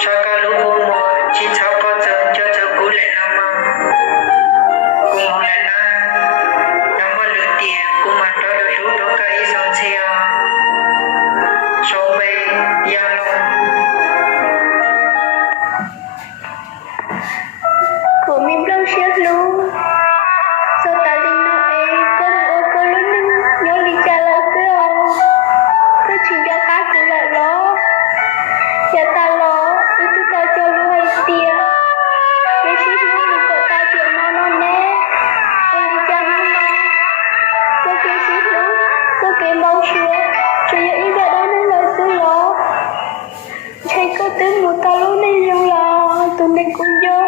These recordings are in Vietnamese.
Sakaluhumo, Chichakoto, Jotokule Nama, Kumulana, Namaluti, Kumatoro Ludoka Isontia, Sobe, Yano. Kumi belum siap lu. So tali no kon okolun nyo di chala ke ko cinja kaku la lo. Ya talo itu ta cholu hai tia. Besi lu ko ta chio no ne. Ko di jam no. Ko ke si lu ko ke mau shua. Chaya ida da na la su lo. Chai ko tu mu talo ne yo la tu ne kun yo.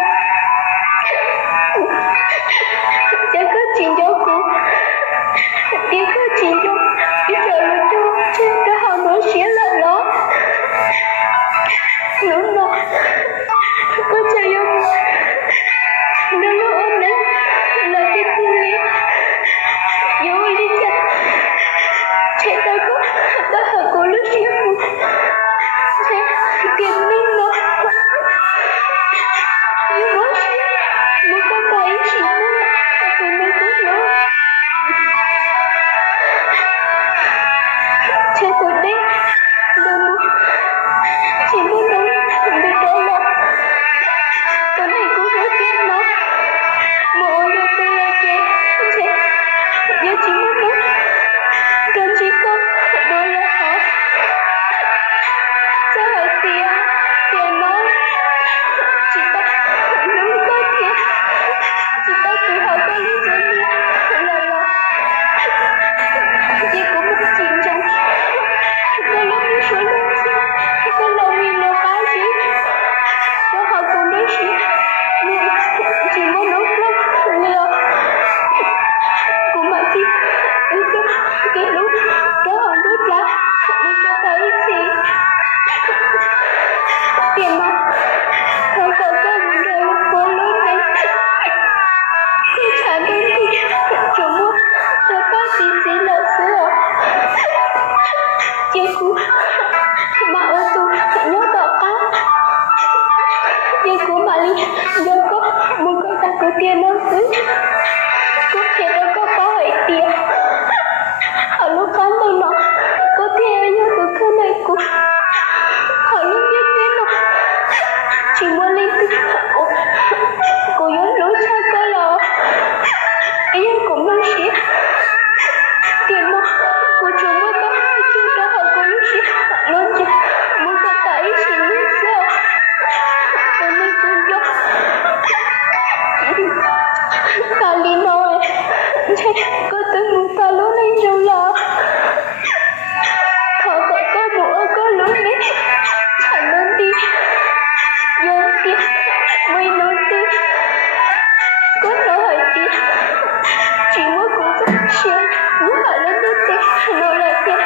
Jaga cinjoku, dia ke cinjok, dia lucu, cinta hamba siapa lo? Luna, percaya dulu orang lagi pilih, yang lihat, cintaku tak aku lu siapa? Saya kini lo, you masih bukan baik sih. Saya putih, dulu, cimu dong, udah tolong. Karena aku sakit no, mau orang lagi, ya cimu dong, dan jika boleh saya dia no, cita belum kaki, cita Tuhan kali jadi lalu. Dia kuma cincang. Kalau misalnya kalau lokasi, kalau kondisi, cuma nongkrong lihat, kuma sih itu kalau dah ada lah, muka tahu sih. Kena kalau kamu dalam kolon dan kecadang ni cuma dapat sisi laser. Aku mau tu nyokap aku mali jago muka takut dia nafsu aku kira kau pakai dia kalau kan lama kau tiada tu kan aku kalau dia kena cuma itu kau yang lupa kalau ia kau masih dia mau kau cuma loncat muka tai sini so kami tunjuk kali noe ketemu kalau ni jula kakak kamu aku luni nanti yang ti mai nanti kau noe ti cuma kau sian bukan nanti nolak dia.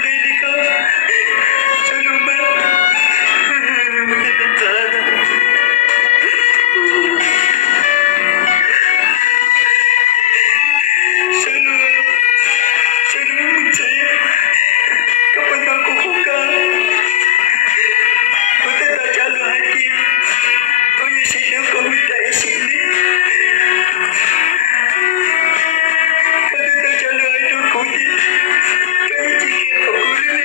bukan ini kau. Selalu mat. Selalu percaya kepada aku bukan. Kau tak jalur hati. Kau yang sini kau minta isi ni. Kau tak jalur hidupku ni. Kau yang jika aku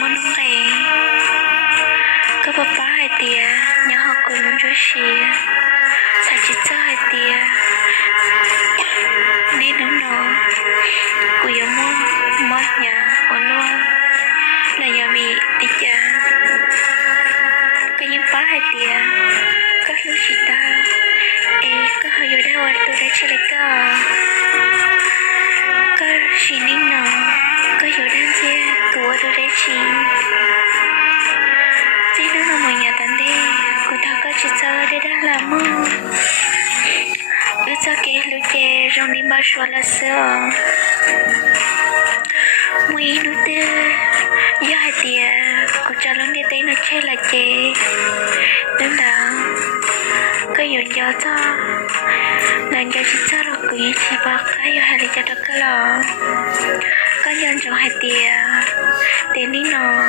muốn nông này có bà hai tia nhà họ cô luôn cho xì sao chỉ cho hai tia nên đúng nó cô yêu muốn mất nhà ở luôn là nhà bị đi cha có những bà hai tia có lúc chị ta có hơi vô đâu tôi đã chơi lại có chị ninh nó có vô đang chơi của tôi đã chị chỉ nó là một nhà tận đi cô ta có chỉ cho để đã làm mơ ước cho cái lũ trẻ rong đi bao xóa là sữa mùi nụ tê do hai tia cô cho lớn đi tới nó chơi là chê đứng đó có dùng gió cho lần cho chị cho rồi cứ chỉ bảo cái yêu hai cho được cái lò có dân cho hai tia tiền đi nó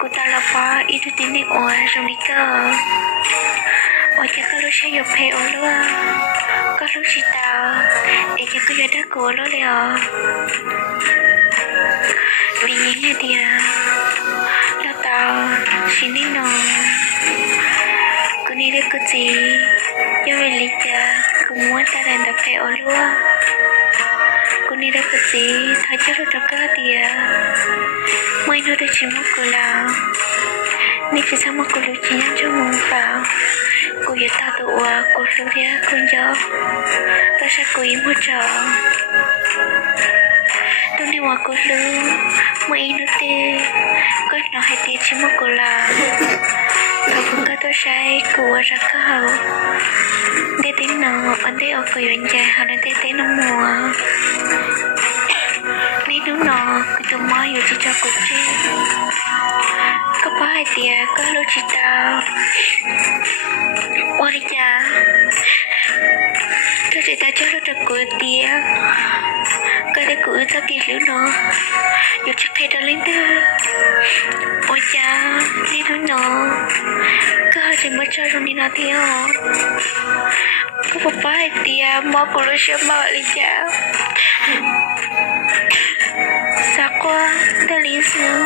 cô ta là phá ít thứ tiền đi ủa rồi đi cơ ủa chắc có lúc sẽ dục phê ủa luôn có lúc chị tao để cho cái đất của nó liền vì những ngày tia là tao xin đi nó cô đi được cái gì cho về lý cha cũng muốn ta đàn tập phê ủa luôn cô đi được cái gì thay cho lúc đó cơ tia mới nói được chỉ một cô là nên chỉ sao một cô lúc chỉ nhắn cho muốn vào cô giờ ta tụ cô lúc đi cô gió ta sẽ cô ý một trò tôi đi qua cô lưu mới nói tê có nó hay tê chỉ một cô là thằng cũng có tôi sai cô ra cơ hậu để tính nó anh thấy ở cửa nhà họ nên thấy nó mùa đi đúng nó cái tụi mới vừa chỉ cho cuộc chơi có ba hai tia có lô chị tao ôi đi cha tôi chỉ ta cho nó được của tia cái đấy của ta kỳ lưỡi nó dù chắc phải đã lên tư ôi cha đi đúng nó có hai chị mới cho rồi đi nó theo có ba hai tia mò của lô xe mò đi cha sao qua ta lý sư